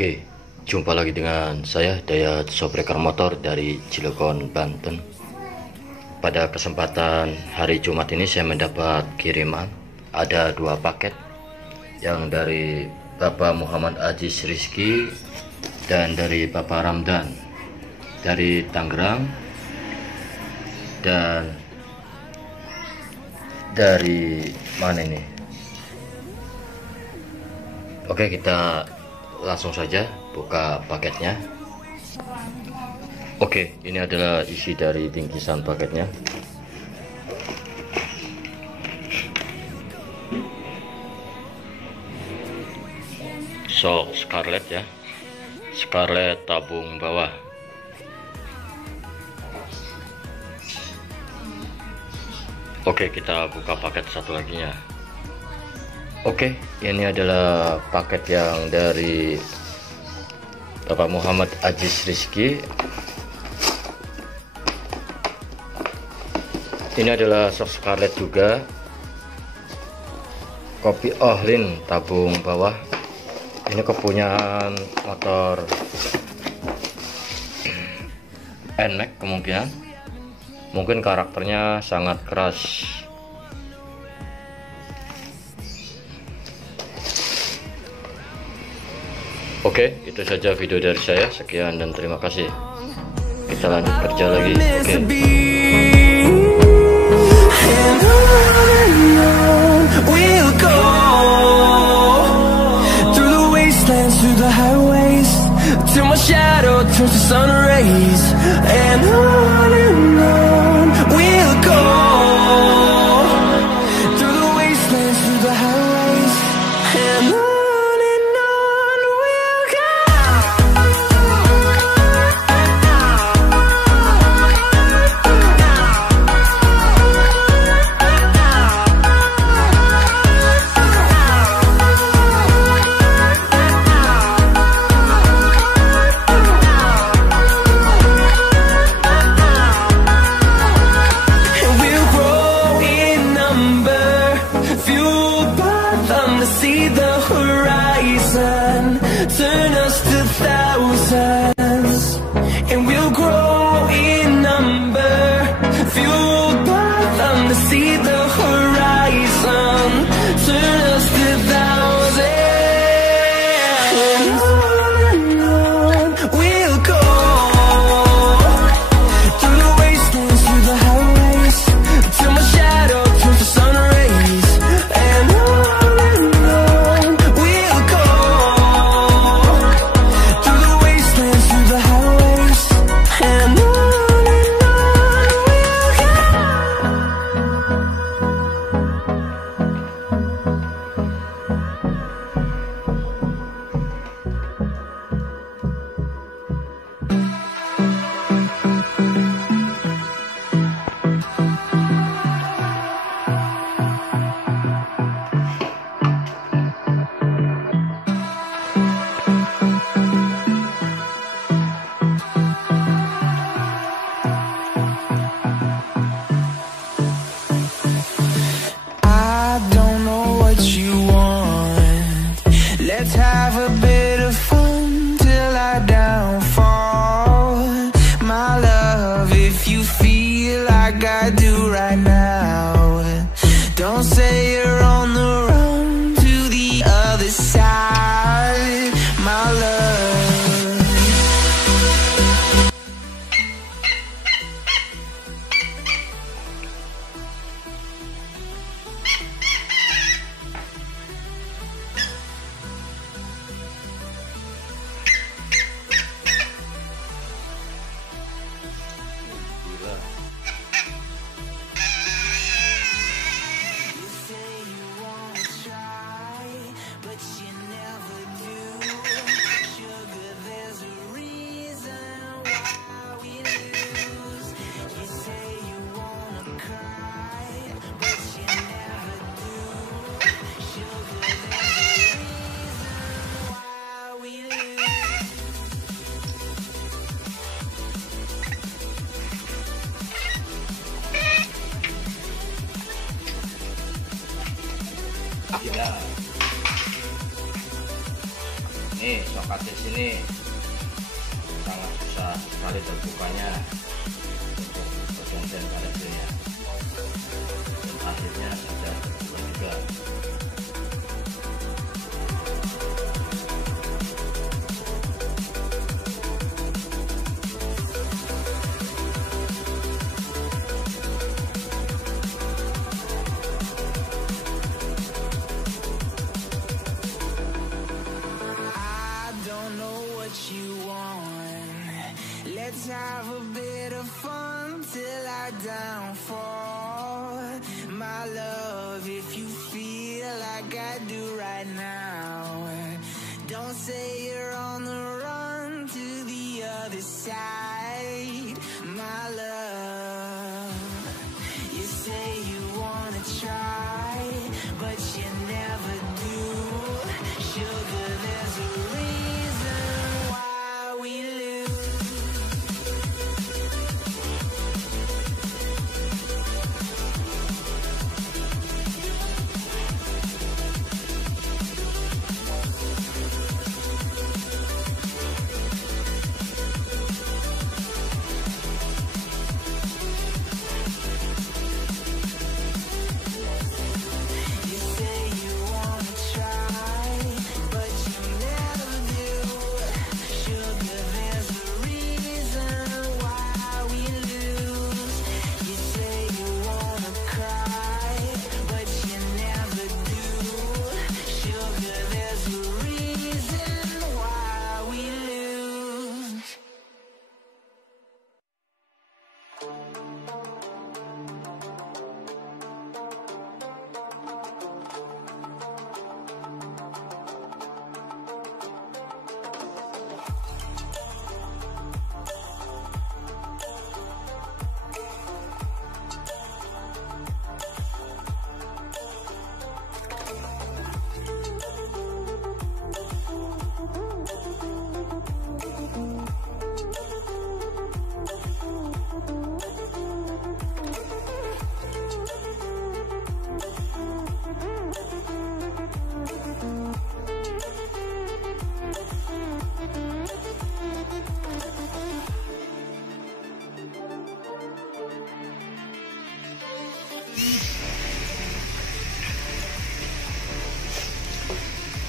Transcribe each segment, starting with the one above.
Oke, jumpa lagi dengan saya Dayat Shopbreaker Motor dari Cilegon, Banten. Pada kesempatan hari Jumat ini saya mendapat kiriman ada 2 paket yang dari Bapak Muhammad Aziz Rizky dan dari Bapak Ramdan dari Tangerang dan dari mana ini. Oke, kita langsung saja buka paketnya. Oke, ini adalah isi dari bingkisan paketnya. So, Scarlett ya, Scarlett tabung bawah. Oke, kita buka paket satu lagi ya. Oke, ini adalah paket yang dari Bapak Muhammad Aziz Rizky. Ini adalah sok Scarlett juga, kopi Ohlin tabung bawah. Ini kepunyaan motor NMAX kemungkinan, mungkin karakternya sangat keras. Oke, itu saja video dari saya. Sekian dan terima kasih. Kita lanjut kerja lagi. Turn us to thousands, and we'll grow in number, fueled by them to see the horizon. Turn us to thousands, and on we'll go, through the wastelands, through the highways, till my shadow turns to sun rays, and on we'll go. katis ini sangat susah sekali terbukanya untuk pergantian karetnya, dan akhirnya sudah terbuka juga. Let's have a bit of fun till I downfall. My love, if you feel like I do right now, don't say you're on the run to the other side. My love, you say you wanna try, but you never do. Sugar, there's a reason why we lose.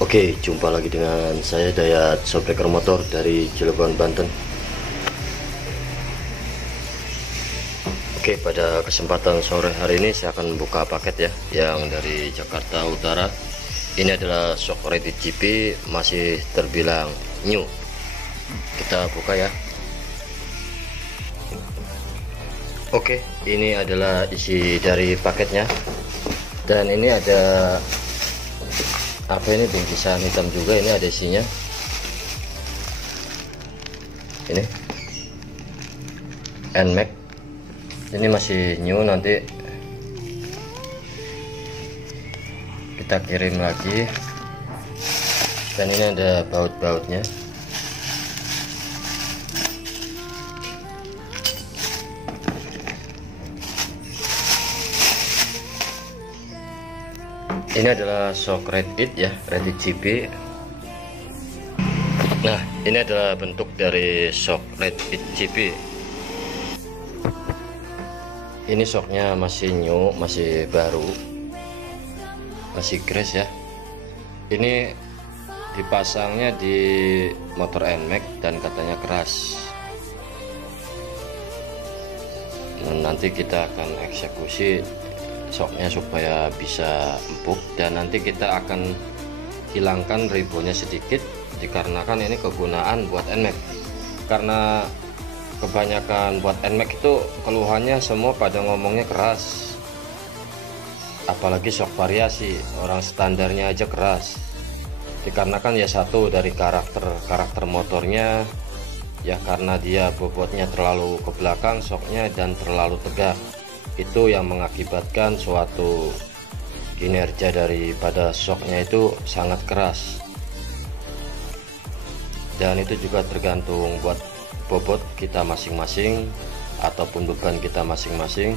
Oke, jumpa lagi dengan saya Dayat Shopbreaker Motor dari Cilegon, Banten. Oke, pada kesempatan sore hari ini saya akan buka paket ya, yang dari Jakarta Utara. Ini adalah shock rated GP, masih terbilang new. Kita buka ya. Oke, ini adalah isi dari paketnya, dan ini ada apa ini, bingkisan hitam juga. Ini ada isinya, ini NMAX, ini masih new, nanti kita kirim lagi. Dan ini ada baut-bautnya. Ini adalah shock rated ya, rated GP. Nah, ini adalah bentuk dari shock rated GP. Ini shocknya masih new, masih baru, masih grease ya. Ini dipasangnya di motor NMAX dan katanya keras. Nah, nanti kita akan eksekusi shocknya supaya bisa empuk, dan nanti kita akan hilangkan ribonya sedikit, dikarenakan ini kegunaan buat NMAX. Karena kebanyakan buat NMAX itu keluhannya semua pada ngomongnya keras, apalagi shock variasi, orang standarnya aja keras. Dikarenakan ya satu dari karakter motornya ya, karena dia bobotnya terlalu ke belakang shocknya dan terlalu tegak. Itu yang mengakibatkan suatu kinerja daripada shocknya itu sangat keras. Dan itu juga tergantung buat bobot kita masing-masing ataupun beban kita masing-masing.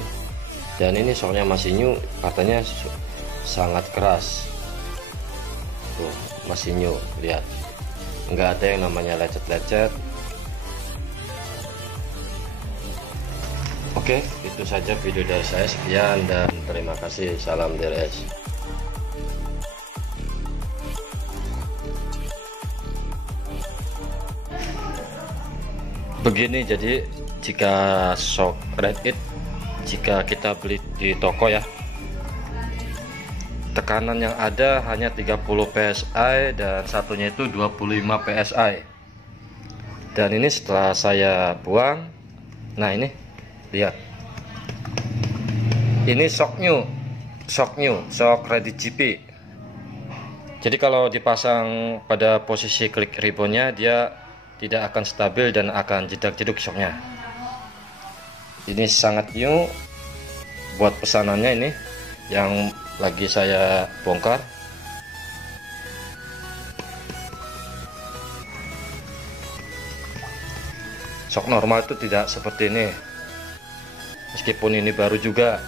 Dan ini shocknya masih new, katanya sangat keras. Tuh, masih new, lihat. nggak ada yang namanya lecet-lecet. Oke, itu saja video dari saya. Sekian dan terima kasih. Salam DRS. Begini, jadi jika shock rate jika kita beli di toko ya, tekanan yang ada hanya 30 PSI dan satunya itu 25 PSI. Dan ini setelah saya buang, nah ini lihat, ini shock ready GP. Jadi kalau dipasang pada posisi klik ribbonnya, dia tidak akan stabil dan akan jedak-jeduk shocknya. Ini sangat new buat pesanannya ini yang lagi saya bongkar. Shock normal itu tidak seperti ini, meskipun ini baru juga.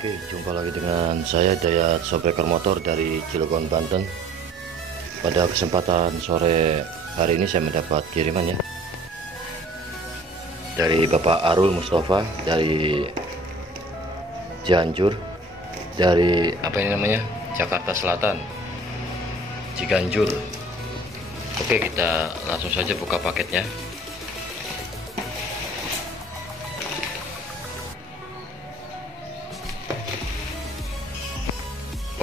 Oke, jumpa lagi dengan saya Dayat Shopbreaker Motor dari Cilegon, Banten. Pada kesempatan sore hari ini saya mendapat kiriman ya dari Bapak Arul Mustafa dari Cianjur, dari apa ini namanya, Jakarta Selatan, Ciganjur. Oke, kita langsung saja buka paketnya.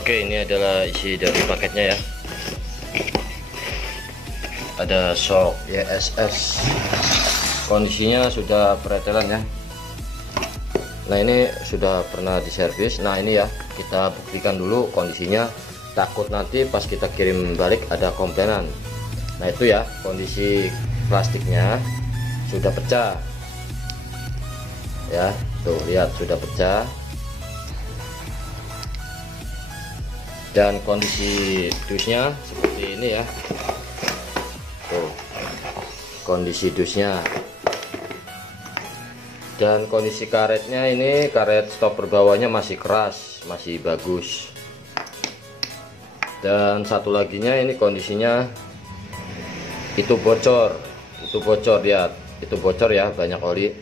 Oke, ini adalah isi dari paketnya ya. Ada shock YSS, kondisinya sudah pretelan ya. Nah, ini sudah pernah diservis. Nah, ini ya, kita buktikan dulu kondisinya, takut nanti pas kita kirim balik ada komplainan. Nah, itu ya, kondisi plastiknya sudah pecah ya, tuh lihat sudah pecah. Dan kondisi dusnya seperti ini ya, tuh kondisi dusnya. Dan kondisi karetnya, ini karet stopper bawahnya masih keras, masih bagus. Dan satu laginya ini kondisinya itu bocor lihat, itu bocor ya, banyak oli.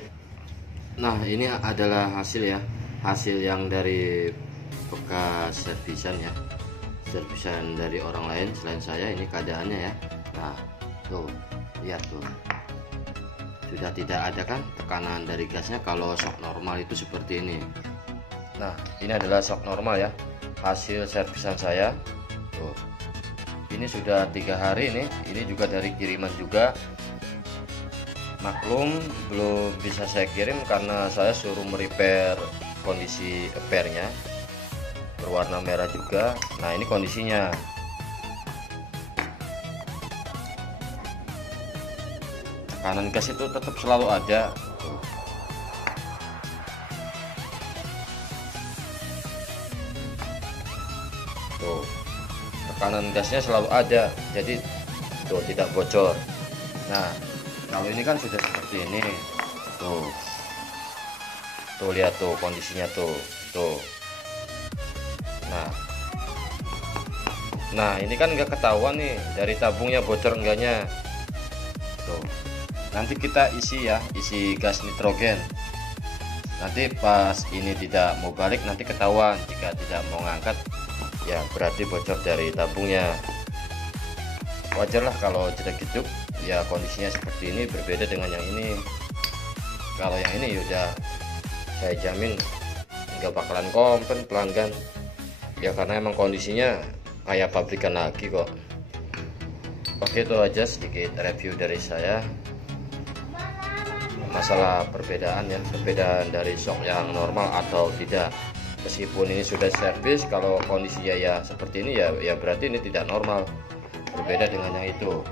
Nah, ini adalah hasil ya, hasil yang dari bekas servisan ya, servisan dari orang lain selain saya. Ini keadaannya ya. Nah, tuh lihat tuh, sudah tidak ada kan tekanan dari gasnya. Kalau shock normal itu seperti ini. Nah, ini adalah shock normal ya, hasil servisan saya. Tuh, ini sudah 3 hari ini juga dari kiriman juga. Maklum belum bisa saya kirim karena saya suruh merepair kondisi apernya. berwarna merah juga. Nah, ini kondisinya. Tekanan gas itu tetap selalu ada. Tuh, tekanan gasnya selalu ada, jadi tuh tidak bocor. Nah, kalau ini kan sudah seperti ini. Tuh lihat tuh kondisinya tuh. Nah ini kan nggak ketahuan nih dari tabungnya bocor enggaknya. Tuh, nanti kita isi gas nitrogen. Nanti pas ini tidak mau balik nanti ketahuan. Jika tidak mau ngangkat ya berarti bocor dari tabungnya. Wajar lah kalau jeduk-jeduk ya, kondisinya seperti ini berbeda dengan yang ini. Kalau yang ini udah saya jamin nggak bakalan komplain pelanggan ya, karena emang kondisinya kayak pabrikan lagi kok. Oke, itu aja sedikit review dari saya masalah perbedaan dari shock yang normal atau tidak. Meskipun ini sudah servis, kalau kondisinya ya seperti ini ya berarti ini tidak normal, berbeda dengan yang itu.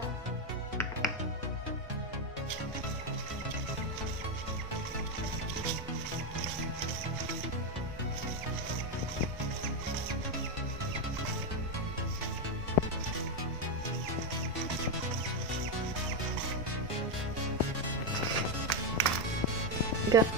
Enggak.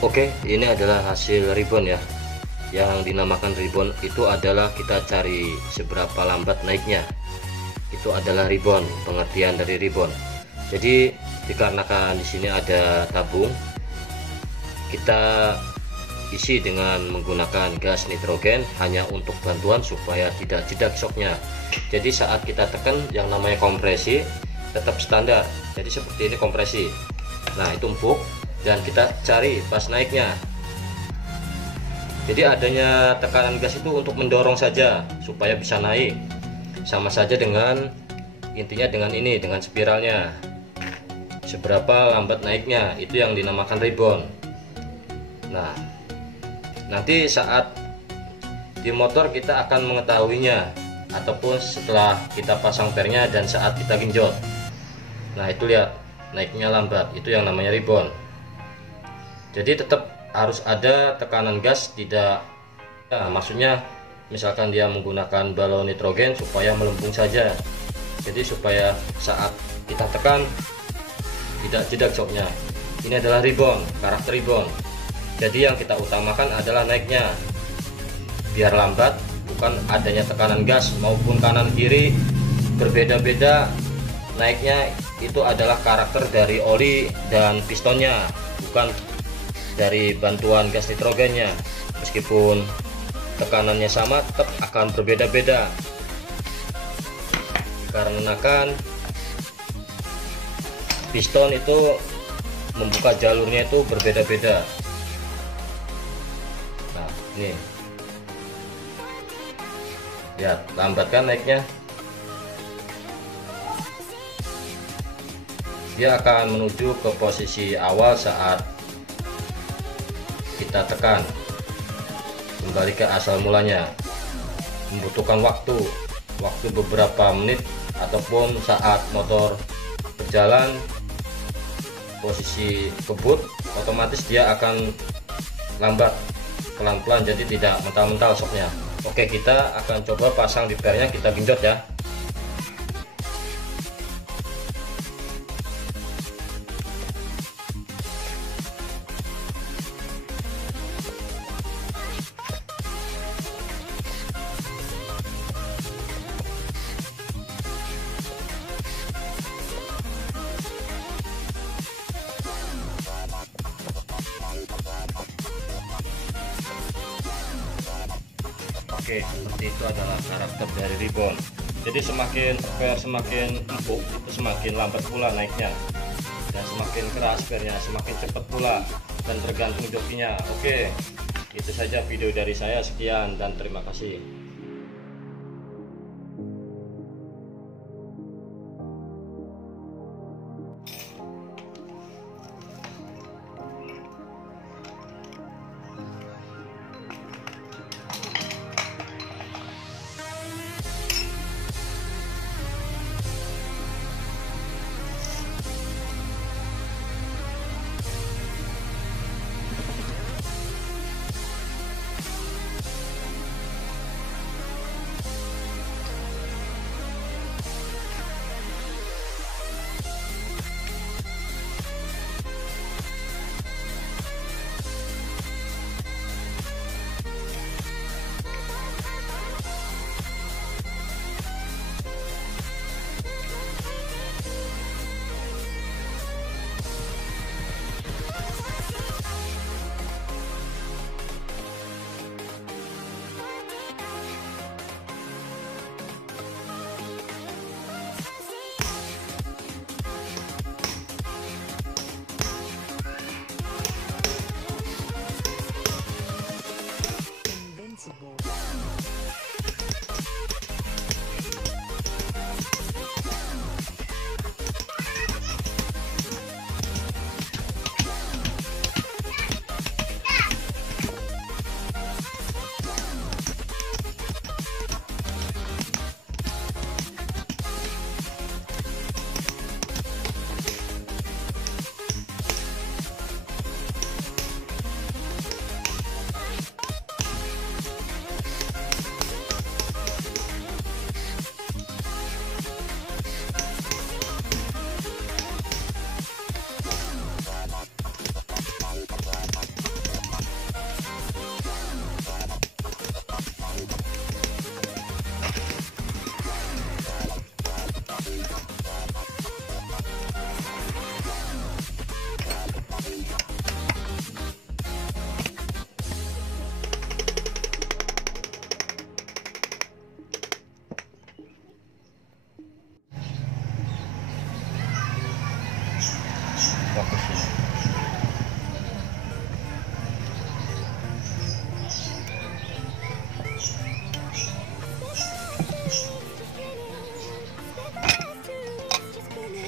Oke, ini adalah hasil ribbon ya. Yang dinamakan ribbon itu adalah kita cari seberapa lambat naiknya. Itu adalah ribbon, pengertian dari ribbon. Jadi dikarenakan di sini ada tabung, kita isi dengan menggunakan gas nitrogen hanya untuk bantuan supaya tidak jedak shocknya. Jadi saat kita tekan yang namanya kompresi tetap standar. Jadi seperti ini kompresi. Nah, itu empuk dan kita cari pas naiknya. Jadi adanya tekanan gas itu untuk mendorong saja supaya bisa naik. Sama saja dengan intinya dengan ini, dengan spiralnya. Seberapa lambat naiknya, itu yang dinamakan ribbon. Nah, nanti saat di motor kita akan mengetahuinya, ataupun setelah kita pasang pernya dan saat kita genjot. Nah, itu lihat naiknya lambat, itu yang namanya ribbon. Jadi tetap harus ada tekanan gas, tidak maksudnya misalkan dia menggunakan balon nitrogen supaya melempung saja. Jadi supaya saat kita tekan tidak jedak shocknya. Ini adalah ribbon, karakter ribbon. Jadi yang kita utamakan adalah naiknya biar lambat, bukan adanya tekanan gas maupun kanan kiri berbeda-beda naiknya. Itu adalah karakter dari oli dan pistonnya, bukan dari bantuan gas nitrogennya. Meskipun tekanannya sama, tetap akan berbeda-beda karena kan piston itu membuka jalurnya itu berbeda-beda. Nah, ini lihat lambat kan naiknya. Dia akan menuju ke posisi awal saat kita tekan, kembali ke asal mulanya. Membutuhkan waktu beberapa menit ataupun saat motor berjalan posisi kebut, otomatis dia akan lambat pelan-pelan, jadi tidak mental-mental shocknya. Oke, kita akan coba pasang di pernya, kita genjot ya. Oke, seperti itu adalah karakter dari ribbon. Jadi semakin semakin empuk, itu semakin lambat pula naiknya, dan semakin keras pernya semakin cepat pula, dan tergantung jokinya. Oke, itu saja video dari saya. Sekian dan terima kasih. fokus ini.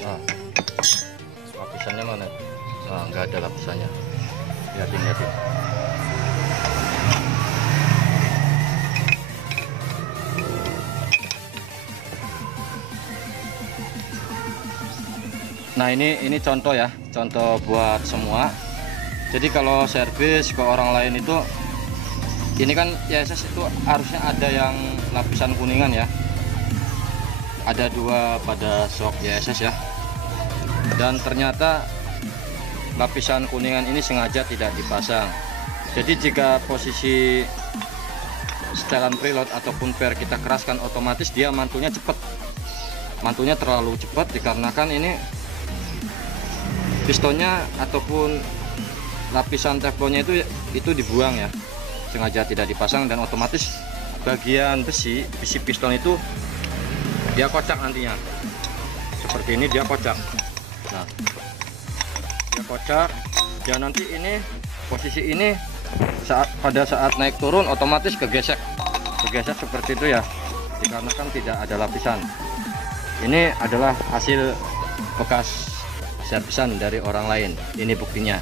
Nah, lapisannya mana? Nah, nggak ada lapisannya. Lihatin. Nah, ini contoh ya, contoh buat semua. Jadi kalau servis ke orang lain itu, ini kan YSS itu harusnya ada yang lapisan kuningan ya. Ada 2 pada shock YSS ya. Dan ternyata lapisan kuningan ini sengaja tidak dipasang. Jadi jika posisi setelan preload ataupun per kita keraskan, otomatis dia mantulnya cepat. Mantulnya terlalu cepat dikarenakan ini pistonnya ataupun lapisan teflonnya itu dibuang ya, sengaja tidak dipasang, dan otomatis bagian besi piston itu dia kocak nantinya. Seperti ini dia kocak. Nah, dia kocak dan nanti ini posisi ini pada saat naik turun otomatis kegesek seperti itu ya, dikarenakan tidak ada lapisan. Ini adalah hasil bekas servisan dari orang lain. Ini buktinya.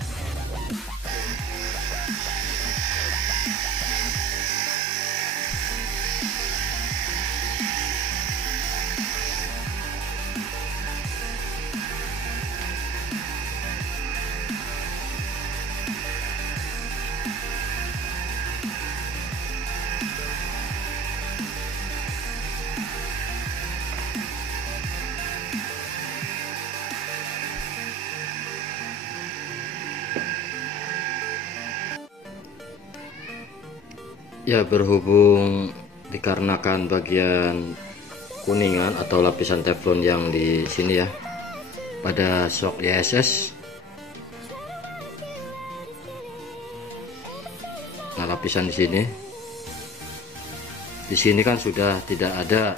Ya, berhubung dikarenakan bagian kuningan atau lapisan teflon yang di sini ya pada shock YSS. Nah, lapisan di sini kan sudah tidak ada,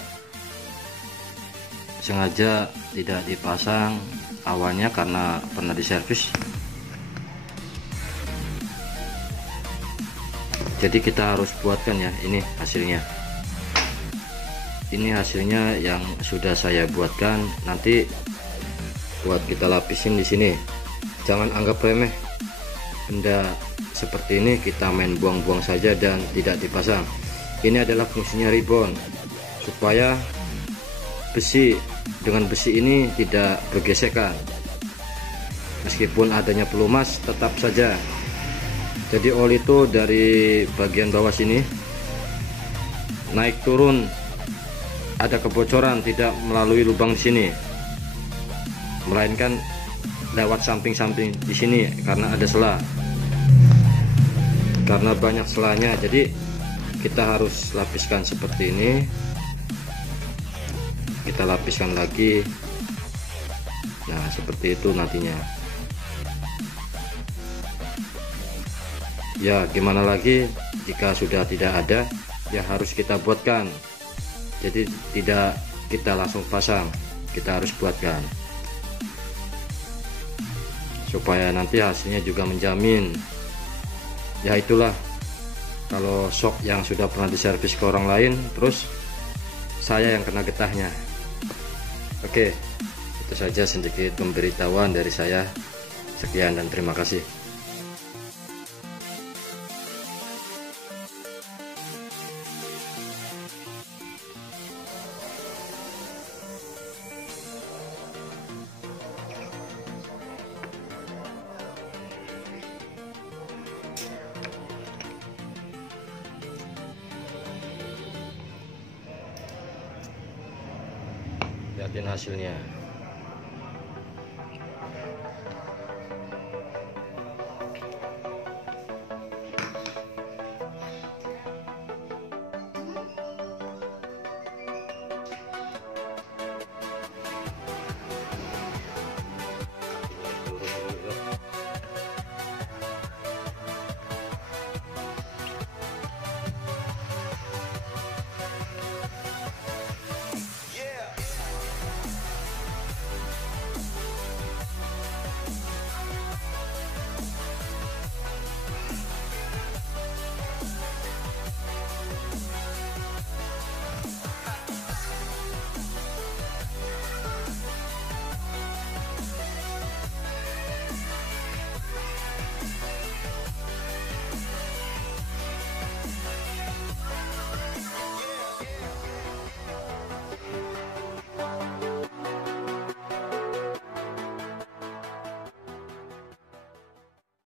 sengaja tidak dipasang awalnya karena pernah diservis. Jadi kita harus buatkan ya, ini hasilnya. Ini hasilnya yang sudah saya buatkan. Nanti buat kita lapisin di sini. Jangan anggap remeh. Benda seperti ini kita main buang-buang saja dan tidak dipasang. Ini adalah fungsinya ribon, supaya besi dengan besi ini tidak bergesekan. Meskipun adanya pelumas, tetap saja. Jadi oli itu dari bagian bawah sini naik turun ada kebocoran, tidak melalui lubang di sini, melainkan lewat samping-samping di sini karena ada sela. Karena banyak selanya, jadi kita harus lapiskan seperti ini. Kita lapiskan lagi. Nah, seperti itu nantinya. Ya, gimana lagi jika sudah tidak ada, ya harus kita buatkan. Jadi tidak kita langsung pasang, kita harus buatkan supaya nanti hasilnya juga menjamin. Ya itulah, kalau shock yang sudah pernah diservis ke orang lain, terus saya yang kena getahnya. Oke, itu saja sedikit pemberitahuan dari saya. Sekian dan terima kasih. Lihatin hasilnya.